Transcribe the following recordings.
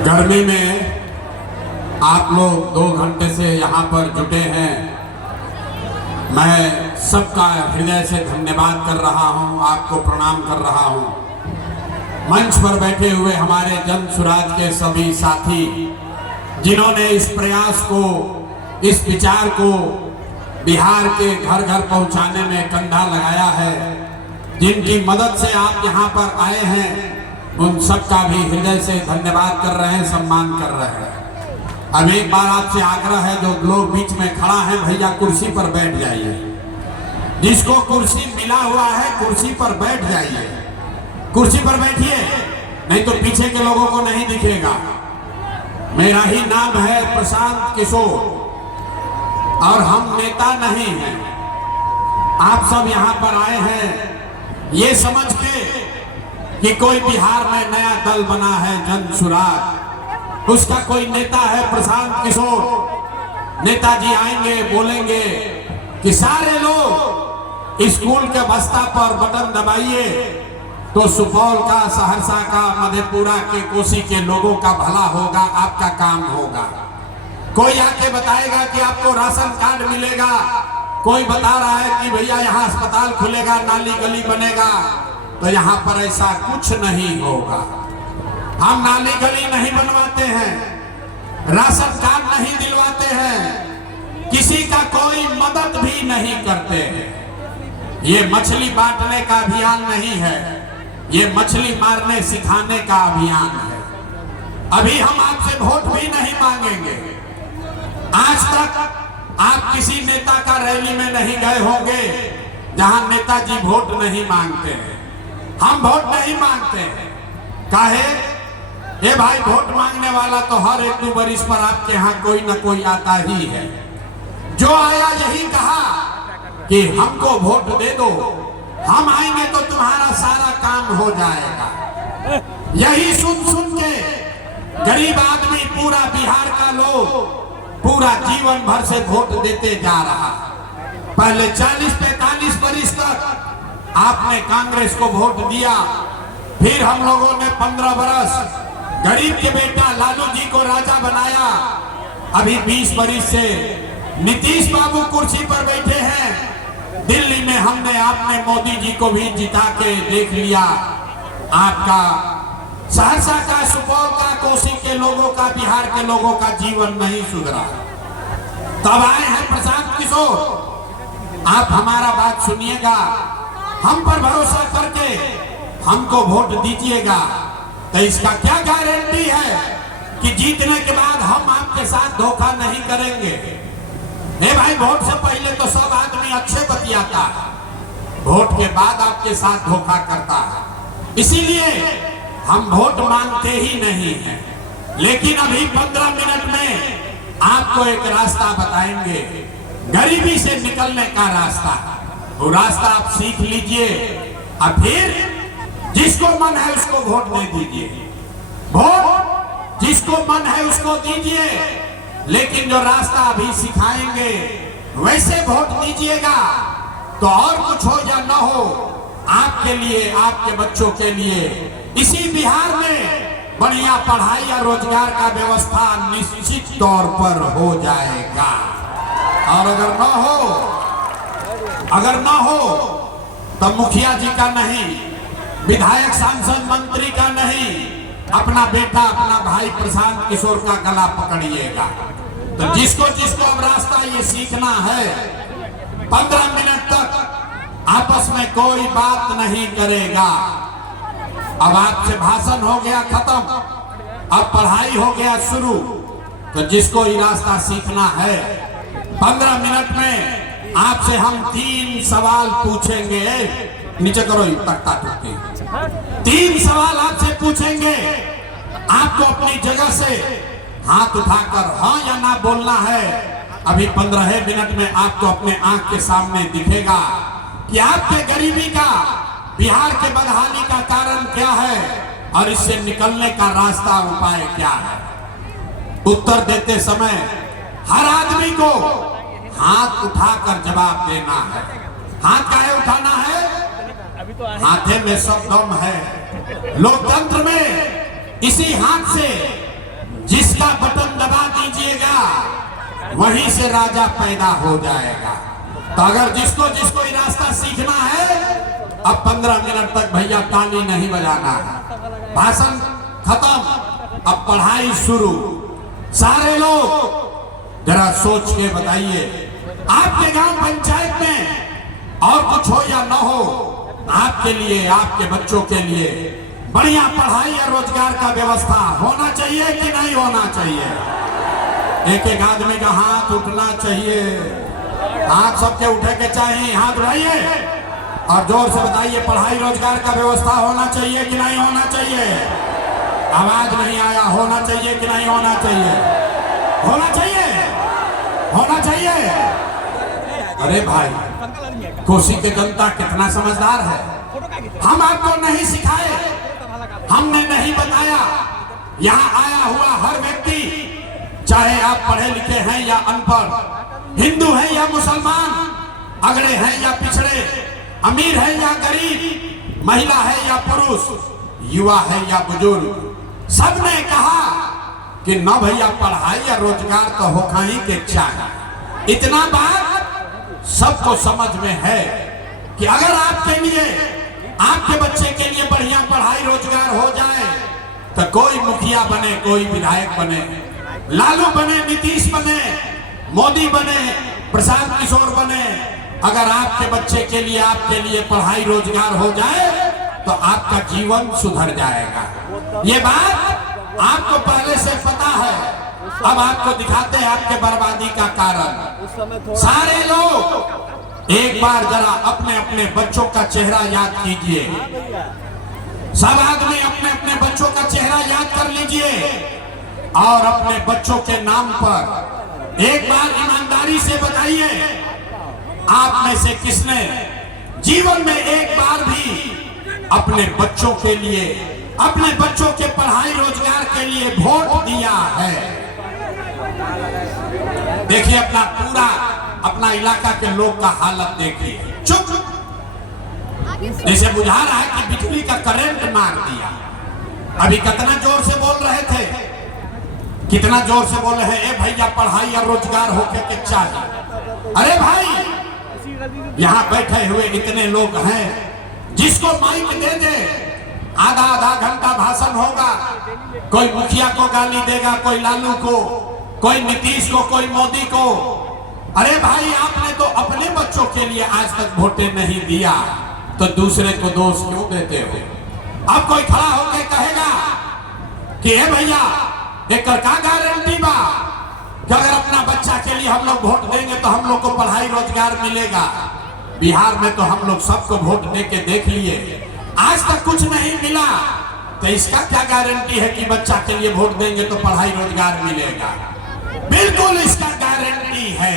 गर्मी में आप लोग 2 घंटे से यहाँ पर जुटे हैं। मैं सबका हृदय से धन्यवाद कर रहा हूँ, आपको प्रणाम कर रहा हूँ। मंच पर बैठे हुए हमारे जन सुराज के सभी साथी जिन्होंने इस प्रयास को, इस विचार को बिहार के घर घर पहुँचाने में कंधा लगाया है, जिनकी मदद से आप यहाँ पर आए हैं, उन सबका भी हृदय से धन्यवाद कर रहे हैं, सम्मान कर रहे हैं। अब एक बार आपसे आग्रह है, जो लोग बीच में खड़ा है भैया कुर्सी पर बैठ जाइए। जिसको कुर्सी मिला हुआ है कुर्सी पर बैठ जाइए, कुर्सी पर बैठिए, नहीं तो पीछे के लोगों को नहीं दिखेगा। मेरा ही नाम है प्रशांत किशोर और हम नेता नहीं हैं। आप सब यहाँ पर आए हैं ये समझ के कि कोई बिहार में नया दल बना है जन सुराज, उसका कोई नेता है प्रशांत किशोर। नेताजी आएंगे, बोलेंगे कि सारे लोग स्कूल के बस्ता पर बटन दबाइए तो सुपौल का, सहरसा का, मधेपुरा के, कोसी के लोगों का भला होगा, आपका काम होगा। कोई आके बताएगा कि आपको राशन कार्ड मिलेगा, कोई बता रहा है कि भैया यहाँ अस्पताल खुलेगा, नाली गली बनेगा, तो यहाँ पर ऐसा कुछ नहीं होगा। हम नाली गली नहीं बनवाते हैं, राशन कार्ड नहीं दिलवाते हैं, किसी का कोई मदद भी नहीं करते हैं। ये मछली बांटने का अभियान नहीं है, ये मछली मारने सिखाने का अभियान है। अभी हम आपसे वोट भी नहीं मांगेंगे। आज तक आप किसी नेता का रैली में नहीं गए होंगे जहां नेताजी वोट नहीं मांगते हैं। हम वोट नहीं मांगते हैं। काहे? ये भाई वोट मांगने वाला तो हर 1-2 बरिस पर आपके यहाँ कोई ना कोई आता ही है। जो आया यही कहा कि हमको वोट दे दो, हम आएंगे तो तुम्हारा सारा काम हो जाएगा। यही सुन सुन के गरीब आदमी, पूरा बिहार का लोग पूरा जीवन भर से वोट देते जा रहा। पहले 40-45 बरिस तक आपने कांग्रेस को वोट दिया, फिर हम लोगों ने 15 बरस गरीब के बेटा लालू जी को राजा बनाया। अभी 20 बरिस से नीतीश बाबू कुर्सी पर बैठे हैं। दिल्ली में हमने, आपने मोदी जी को भी जिता के देख लिया। आपका सहरसा का, सुपौल का, कोसी के लोगों का, बिहार के लोगों का जीवन नहीं सुधरा। तब आए हैं प्रशांत किशोर। आप हमारा बात सुनिएगा, हम पर भरोसा करके हमको वोट दीजिएगा। तो इसका क्या गारंटी है कि जीतने के बाद हम आपके साथ धोखा नहीं करेंगे? नहीं भाई, वोट से पहले तो सब आदमी अच्छे बतियाता है, वोट के बाद आपके साथ धोखा करता है। इसीलिए हम वोट मांगते ही नहीं हैं। लेकिन अभी 15 मिनट में आपको एक रास्ता बताएंगे, गरीबी से निकलने का रास्ता। वो रास्ता आप सीख लीजिए और फिर जिसको मन है उसको वोट दे दीजिए। वोट जिसको मन है उसको दीजिए, लेकिन जो रास्ता अभी सिखाएंगे वैसे वोट दीजिएगा। तो और कुछ हो या न हो, आपके लिए, आपके बच्चों के लिए इसी बिहार में बढ़िया पढ़ाई और रोजगार का व्यवस्था निश्चित तौर पर हो जाएगा। और अगर ना हो तो मुखिया जी का नहीं, विधायक, सांसद, मंत्री का नहीं, अपना बेटा, अपना भाई प्रशांत किशोर का गला पकड़िएगा। तो जिसको जिसको अब रास्ता ये सीखना है, 15 मिनट तक आपस में कोई बात नहीं करेगा। अब आपसे भाषण हो गया खत्म, अब पढ़ाई हो गया शुरू। तो जिसको ये रास्ता सीखना है, 15 मिनट में आपसे हम 3 सवाल पूछेंगे। नीचे करो तख्ता टूटे। 3 सवाल आपसे पूछेंगे। आपको अपनी जगह से हाथ उठाकर हाँ या ना बोलना है। अभी 15 मिनट में आपको अपने आंख के सामने दिखेगा कि आपके गरीबी का, बिहार के बदहाली का कारण क्या है और इससे निकलने का रास्ता, उपाय क्या है। उत्तर देते समय हर आदमी को हाथ उठाकर जवाब देना है। हाथ काहे उठाना है? हाथे में सब दम है। लोकतंत्र में इसी हाथ से जिसका बटन दबा दीजिएगा वहीं से राजा पैदा हो जाएगा। तो अगर जिसको जिसको ये रास्ता सीखना है, अब 15 मिनट तक भैया ताली नहीं बजाना है, भाषण खत्म, अब पढ़ाई शुरू। सारे लोग जरा सोच के बताइए, आपके गांव पंचायत में और कुछ हो या न हो, आपके लिए, आपके बच्चों के लिए बढ़िया पढ़ाई और रोजगार का व्यवस्था होना चाहिए कि नहीं होना चाहिए? एक एक आदमी का हाथ उठना चाहिए। हाथ सबके उठे के चाहिए, हाथ उठाइए और जोर से बताइए, पढ़ाई रोजगार का व्यवस्था होना चाहिए कि नहीं होना चाहिए? आवाज नहीं आया, होना चाहिए कि नहीं होना चाहिए? होना चाहिए, होना चाहिए। अरे भाई, कोसी की जनता कितना समझदार है। हम आपको नहीं सिखाए, हमने नहीं बताया। यहाँ आया हुआ हर व्यक्ति, चाहे आप पढ़े लिखे हैं या अनपढ़, हिंदू हैं या मुसलमान, अगड़े हैं या पिछड़े, अमीर है या गरीब, महिला है या पुरुष, युवा है या बुजुर्ग, सबने कहा कि न भैया पढ़ाई या रोजगार तो होना ही के चाहिए। इतना बात सबको समझ में है कि अगर आपके लिए, आपके बच्चे के लिए बढ़िया पढ़ाई रोजगार हो जाए तो कोई मुखिया बने, कोई विधायक बने, लालू बने, नीतीश बने, मोदी बने, प्रशांत किशोर बने, अगर आपके बच्चे के लिए, आपके लिए पढ़ाई रोजगार हो जाए तो आपका जीवन सुधर जाएगा। ये बात आपको पहले से पता है, अब आपको दिखाते हैं आपके बर्बादी का कारण। सारे लोग एक बार जरा अपने अपने बच्चों का चेहरा याद कीजिए। सब आदमी अपने अपने बच्चों का चेहरा याद कर लीजिए और अपने बच्चों के नाम पर एक बार ईमानदारी से बताइए, आप में से किसने जीवन में एक बार भी अपने बच्चों के लिए, अपने बच्चों के पढ़ाई रोजगार के लिए वोट दिया है? देखिए अपना पूरा, अपना इलाका के लोग का हालत देखिए। चुप, जैसे बुझा रहा है कि बिजली का करंट मार दिया। अभी कितना जोर से बोल रहे थे, कितना जोर से बोल रहे हैं, ए भैया पढ़ाई और रोजगार होके के चाहिए। अरे भाई, यहाँ बैठे हुए इतने लोग हैं, जिसको माइक दे दे, आधा आधा घंटा भाषण होगा, कोई मुखिया को गाली देगा, कोई लालू को, कोई नीतीश को, कोई मोदी को। अरे भाई, आपने तो अपने बच्चों के लिए आज तक वोटें नहीं दिया, तो दूसरे को दोष क्यों देते हो? अब कोई खड़ा होकर कहेगा कि हे भैया, एक का गारंटी बा कि अगर अपना बच्चा के लिए हम लोग वोट देंगे तो हम लोग को पढ़ाई रोजगार मिलेगा। बिहार में तो हम लोग सबको वोट दे के देख लिए, आज तक कुछ नहीं मिला, तो इसका क्या गारंटी है कि बच्चा के लिए वोट देंगे तो पढ़ाई रोजगार मिलेगा? बिल्कुल इसका गारंटी है।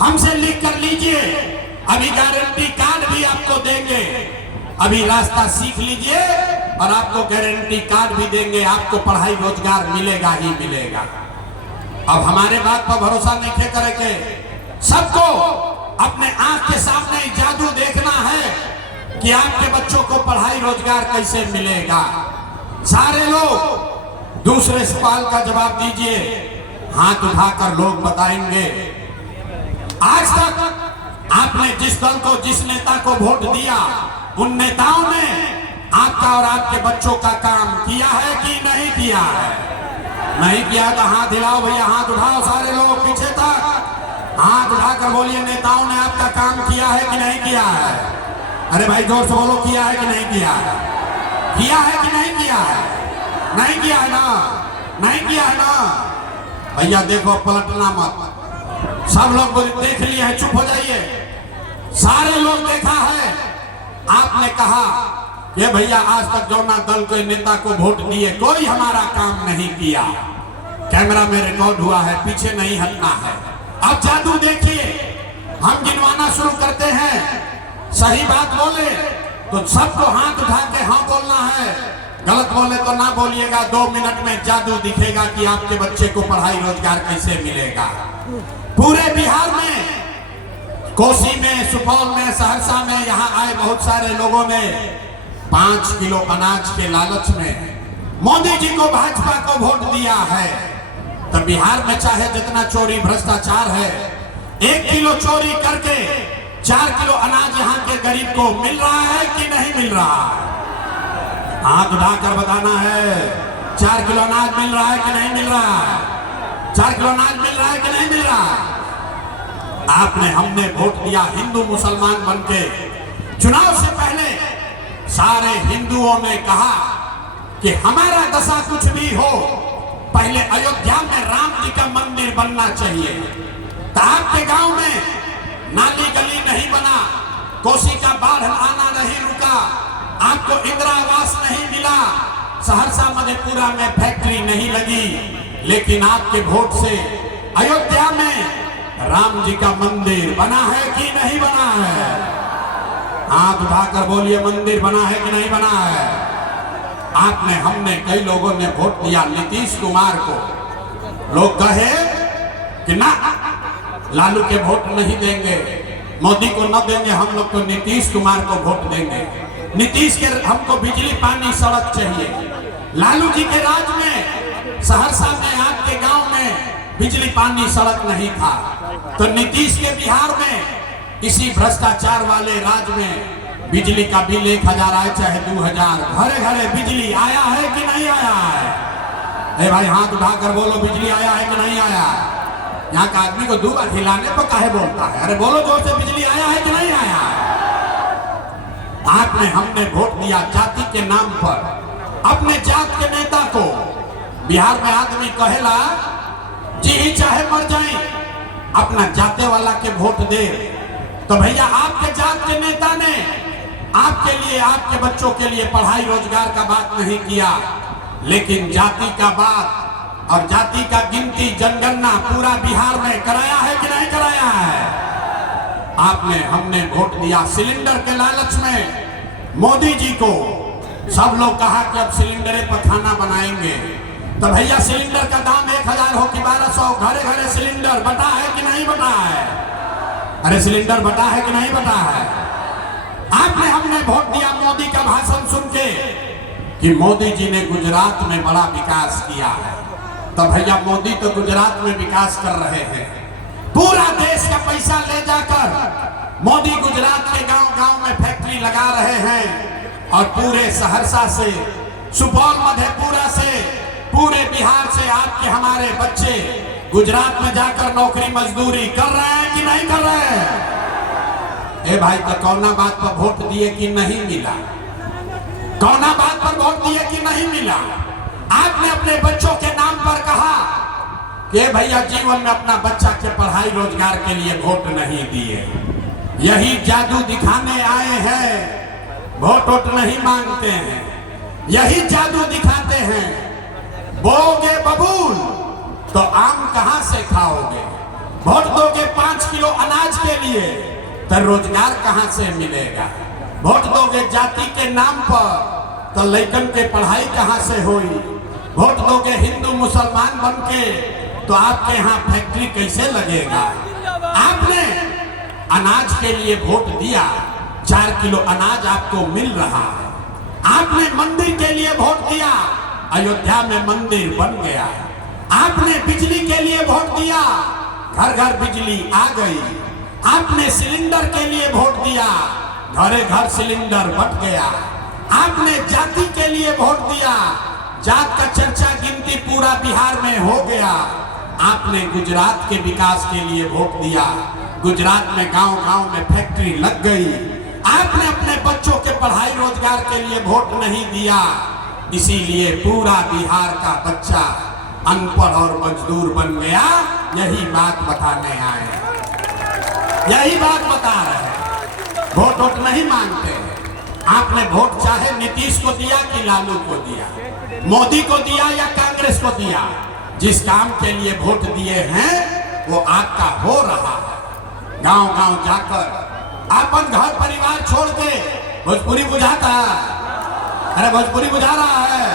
हमसे लिख कर लीजिए, अभी गारंटी कार्ड भी आपको देंगे। अभी रास्ता सीख लीजिए और आपको गारंटी कार्ड भी देंगे, आपको पढ़ाई रोजगार मिलेगा ही मिलेगा। अब हमारे बात पर भरोसा नहीं करेंगे, सबको अपने आंख के सामने जादू देखना है कि आपके बच्चों को पढ़ाई रोजगार कैसे मिलेगा। सारे लोग दूसरे सवाल का जवाब दीजिए, हाथ उठाकर लोग बताएंगे। आज तक आपने जिस दल को, जिस नेता को वोट दिया, उन नेताओं ने आपका और आपके बच्चों का काम किया है कि नहीं किया है? नहीं किया तो हाथ हिलाओ भैया, हाथ उठाओ सारे लोग पीछे तक, हाथ उठाकर बोलिए, नेताओं ने आपका काम किया है कि नहीं किया है? अरे भाई जोर से बोलो, किया है कि नहीं किया है? किया है कि नहीं किया है? नहीं किया है ना? नहीं किया है ना? भैया देखो, पलटना मत। सब लोग देख लिए हैं, चुप हो जाइए। सारे लोग देखा है। आपने कहा कि भैया आज तक जो ना दल के नेता को वोट दिए, कोई हमारा काम नहीं किया। कैमरा में रिकॉर्ड हुआ है, पीछे नहीं हटना है। अब जादू देखिए, हम गिनवाना शुरू करते हैं, सही बात बोले तो सबको हाथ उठा के हाँ बोलना है, गलत बोले तो ना बोलिएगा। 2 मिनट में जादू दिखेगा कि आपके बच्चे को पढ़ाई रोजगार कैसे मिलेगा। पूरे बिहार में, कोसी में, सुपौल में, सहरसा में, यहाँ आए बहुत सारे लोगों ने 5 किलो अनाज के लालच में मोदी जी को, भाजपा को वोट दिया है, तो बिहार में चाहे जितना चोरी भ्रष्टाचार है, 1 किलो चोरी करके 4 किलो अनाज यहाँ के गरीब को मिल रहा है कि नहीं मिल रहा है? हाथ उठाकर बताना है, 4 किलो अनाज मिल रहा है कि नहीं मिल रहा है? 4 किलो अनाज मिल रहा है कि नहीं मिल रहा है? आपने, हमने वोट दिया हिंदू मुसलमान बनके। चुनाव से पहले सारे हिंदुओं ने कहा कि हमारा दशा कुछ भी हो, पहले अयोध्या में राम जी का मंदिर बनना चाहिए। तो आपके गांव में नाली गली नहीं बना, कोसी का बाढ़ आना नहीं रुका, आपको इंदिरा आवास नहीं मिला, सहरसा मधेपुरा में फैक्ट्री नहीं लगी, लेकिन आपके वोट से अयोध्या में राम जी का मंदिर बना है कि नहीं बना है? हाथ उठाकर बोलिए, मंदिर बना है कि नहीं बना है? आपने, हमने, कई लोगों ने वोट दिया नीतीश कुमार को। लोग कहे कि ना, लालू के वोट नहीं देंगे, मोदी को न देंगे, हम लोग तो नीतीश कुमार को वोट देंगे। नीतीश के, हमको बिजली पानी सड़क चाहिए। लालू जी के राज में सहरसा में, आपके गांव में बिजली पानी सड़क नहीं था, तो नीतीश के बिहार में इसी भ्रष्टाचार वाले राज में बिजली का बिल 1000 आए चाहे 2000, घरे घरे बिजली आया है कि नहीं आया है? अरे भाई हाथ उठाकर बोलो, बिजली आया है कि नहीं आया? यहाँ का आदमी को 2 बार हिलाने पर काहे बोलता है? अरे बोलो जोर से, बिजली आया है कि नहीं आया? आपने, हमने वोट दिया जाति के नाम पर, अपने जात के नेता को। बिहार में आदमी कहेला जी चाहे मर जाए, अपना जाते वाला के वोट दे। तो भैया आपके जात के नेता ने आपके लिए, आपके बच्चों के लिए पढ़ाई रोजगार का बात नहीं किया, लेकिन जाति का बात और जाति का गिनती, जनगणना पूरा बिहार में कराया है कि नहीं कराया है? आपने, हमने वोट दिया सिलेंडर के लालच में मोदी जी को। सब लोग कहा कि अब सिलेंडर पर खाना बनाएंगे, तो भैया सिलेंडर का दाम 1000 हो कि 1200, घरे घरे सिलेंडर बटा है कि नहीं बटा है? अरे सिलेंडर बटा है कि नहीं बटा है? आपने, हमने वोट दिया मोदी का भाषण सुन के कि मोदी जी ने गुजरात में बड़ा विकास किया है। तो भैया मोदी तो गुजरात में विकास कर रहे हैं, पूरा देश का पैसा ले जाकर मोदी गुजरात के गांव गांव में फैक्ट्री लगा रहे हैं, और पूरे सहरसा से, सुपौल, मधेपुरा से, पूरे बिहार से आपके, हमारे बच्चे गुजरात में जाकर नौकरी मजदूरी कर रहे हैं कि नहीं कर रहे हैं? ए भाई, तो कौना बात पर वोट दिए कि नहीं मिला? कौना बात पर वोट दिए कि नहीं मिला? आपने अपने बच्चों के नाम पर कहा कि भैया जीवन में अपना बच्चा के पढ़ाई रोजगार के लिए वोट नहीं दिए, यही जादू दिखाने आए हैं, वोट वोट नहीं मांगते हैं, यही जादू दिखाते हैं। बोगे बबूल तो आम कहां से खाओगे? वोट दोगे 5 किलो अनाज के लिए, तो रोजगार कहां से मिलेगा? वोट दोगे जाति के नाम पर, तो लड़कन के पढ़ाई कहां से होई? वोट दोगे हिंदू मुसलमान बनके, तो आपके यहाँ फैक्ट्री कैसे लगेगा? आपने अनाज के लिए वोट दिया, 4 किलो अनाज आपको मिल रहा है। आपने मंदिर के लिए वोट दिया, अयोध्या में मंदिर बन गया। आपने बिजली के लिए वोट दिया, घर घर बिजली आ गई। आपने सिलेंडर के लिए वोट दिया, घरे घर सिलेंडर बट गया। आपने जाति के लिए वोट दिया, जात का चर्चा गिनती पूरा बिहार में हो गया। आपने गुजरात के विकास के लिए वोट दिया, गुजरात में गांव गांव में फैक्ट्री लग गई। आपने अपने बच्चों के पढ़ाई रोजगार के लिए वोट नहीं दिया, इसीलिए पूरा बिहार का बच्चा अनपढ़ और मजदूर बन गया। यही बात बताने आए, यही बात बता रहे हैं। वोट वोट नहीं मांगते। आपने वोट चाहे नीतीश को दिया कि लालू को दिया, मोदी को दिया या कांग्रेस को दिया, जिस काम के लिए वोट दिए हैं वो आपका हो रहा है। गांव गांव जाकर अपन घर परिवार छोड़ के, भोजपुरी बुझाता है, अरे भोजपुरी बुझा रहा है,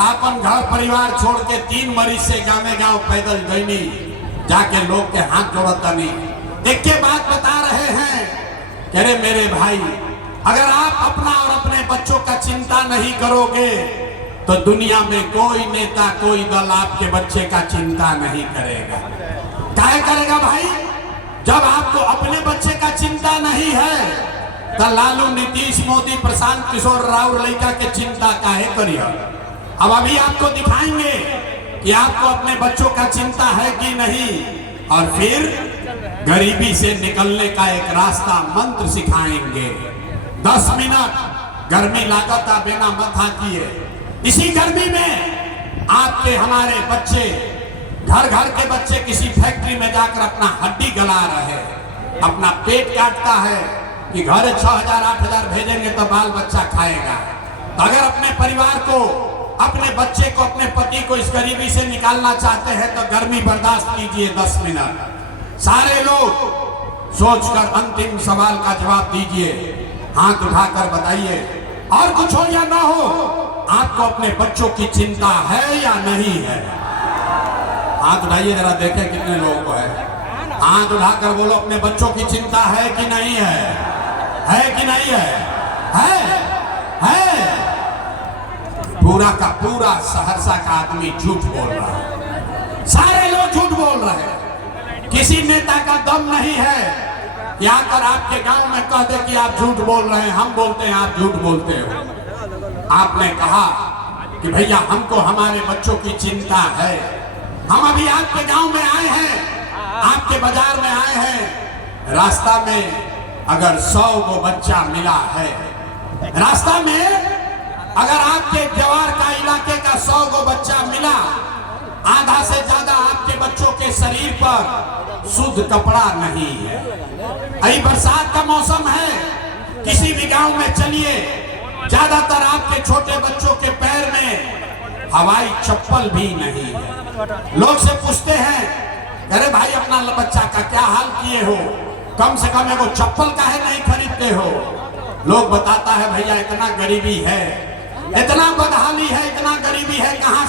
अपन घर परिवार छोड़ के 3 मरीज से गाँव गांव पैदल गईनी, जाके लोग के हाथ जोड़ता नहीं। एक के बात बता रहे हैं, कह रहे मेरे भाई, अगर आप अपना और अपने बच्चों का चिंता नहीं करोगे तो दुनिया में कोई नेता कोई दल आपके बच्चे का चिंता नहीं करेगा। काहे करेगा भाई? जब आपको अपने बच्चे का चिंता नहीं है तो लालू, नीतीश, मोदी, प्रशांत किशोर राव लड़का के चिंता काहे करिए। अब अभी आपको दिखाएंगे कि आपको अपने बच्चों का चिंता है कि नहीं, और फिर गरीबी से निकलने का एक रास्ता मंत्र सिखाएंगे। 10 मिनट गर्मी लागत बिना मथा किए। इसी गर्मी में आपके हमारे बच्चे, घर घर के बच्चे किसी फैक्ट्री में जाकर अपना हड्डी गला रहे, अपना पेट काटता है कि घर 6,000 8,000 भेजेंगे तो बाल बच्चा खाएगा। तो अगर अपने परिवार को, अपने बच्चे को, अपने पति को इस गरीबी से निकालना चाहते हैं तो गर्मी बर्दाश्त कीजिए 10 मिनट। सारे लोग सोचकर अंतिम सवाल का जवाब दीजिए, हाथ उठाकर बताइए। और कुछ हो या ना हो, आपको अपने बच्चों की चिंता है या नहीं है? हाथ उठाइए जरा, देखें कितने लोगों को है। हाथ उठाकर बोलो, अपने बच्चों की चिंता है कि नहीं है? है कि नहीं है? है। पूरा का पूरा सहरसा का आदमी झूठ बोल रहा है। सारे लोग झूठ बोल रहे हैं। किसी नेता का दम नहीं है कि आकर आपके गांव में कह दे कि आप झूठ बोल रहे हैं, हम बोलते हैं आप झूठ बोलते हो। आपने कहा कि भैया हमको हमारे बच्चों की चिंता है। हम अभी आपके गांव में आए हैं, आपके बाजार में आए हैं। रास्ता में अगर 100 को बच्चा मिला है, रास्ता में अगर आपके जवार का इलाके का 100 को बच्चा मिला, आधा से ज्यादा आपके बच्चों के शरीर पर शुद्ध कपड़ा नहीं है। अभी बरसात का मौसम है, किसी भी गांव में चलिए, ज्यादातर आपके छोटे बच्चों के पैर में हवाई चप्पल भी नहीं है। लोग से पूछते हैं, अरे भाई अपना बच्चा का क्या हाल किए हो, कम से कम एगो चप्पल काहे नहीं खरीदते हो? लोग बताता है भैया इतना गरीबी है, इतना बदहाली है, इतना गरीबी है, कहां